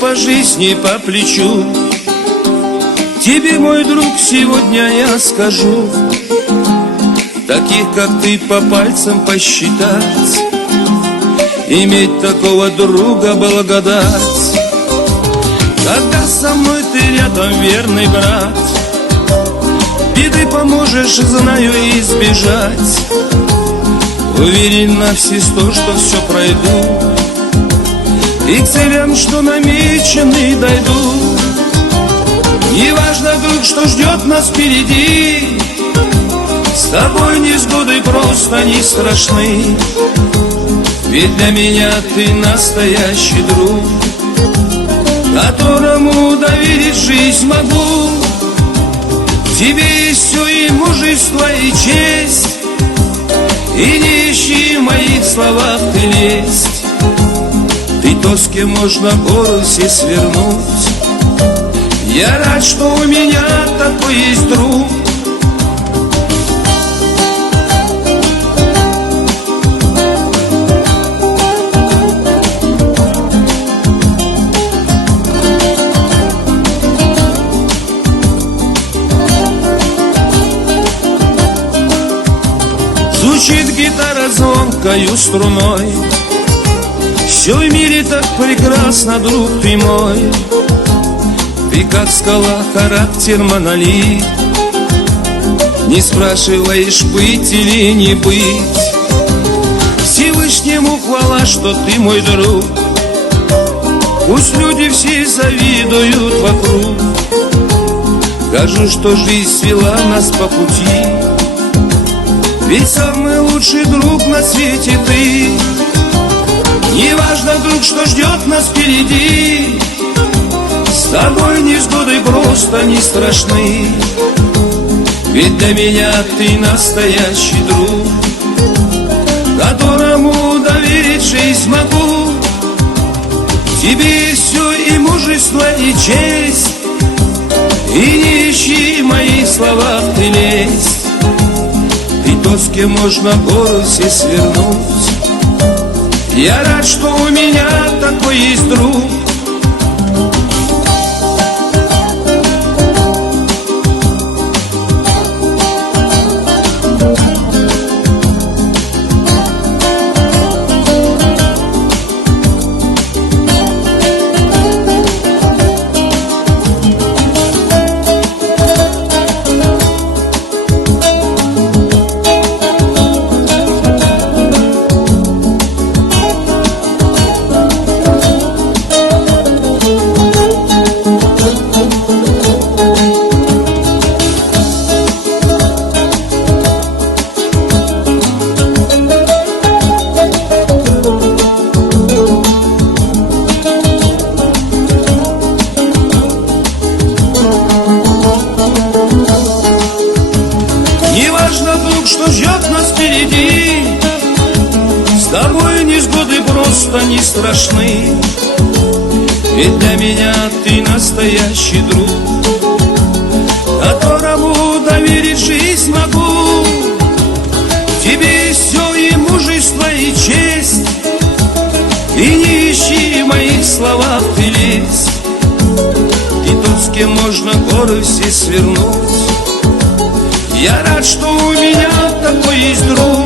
по жизни по плечу. Тебе, мой друг, сегодня я скажу: таких, как ты, по пальцам посчитать. Иметь такого друга благодать. Когда со мной ты рядом, верный брат, беды поможешь, знаю, избежать. Уверен на все сто, что все пройду, и к целям, что намечены, дойду. Неважно, друг, что ждет нас впереди, с тобой невзгоды просто не страшны. Ведь для меня ты настоящий друг, которому доверить жизнь могу. В тебе есть все, и мужество, и честь, и не ищи в моих словах ты лесть. Ты то, с кем можно горы все свернуть. Я рад, что у меня такой есть друг. Звучит гитара звонкою струной. Все в мире так прекрасно, друг ты мой. Ты как скала, характер монолит. Не спрашиваешь, быть или не быть. Всевышнему хвала, что ты мой друг. Пусть люди все завидуют вокруг. Скажу, что жизнь свела нас по пути. Ведь самый лучший друг на свете ты. Неважно, друг, что ждет нас впереди, с тобой невзгоды просто не страшны. Ведь для меня ты настоящий друг, которому доверить жизнь могу. В тебе есть все, и мужество, и честь, и не ищи в моих словах ты лесть. Ты тот, с кем можно горы все свернуть. Я рад, что у меня такой есть друг. Что ждет нас впереди, с тобой невзгоды просто не страшны. Ведь для меня ты настоящий друг, которому доверить жизнь могу. В тебе есть все, и мужество, и честь, и не ищи в моих словах ты лесть. И тот, с кем можно горы все свернуть. Я рад, что у меня такой есть друг.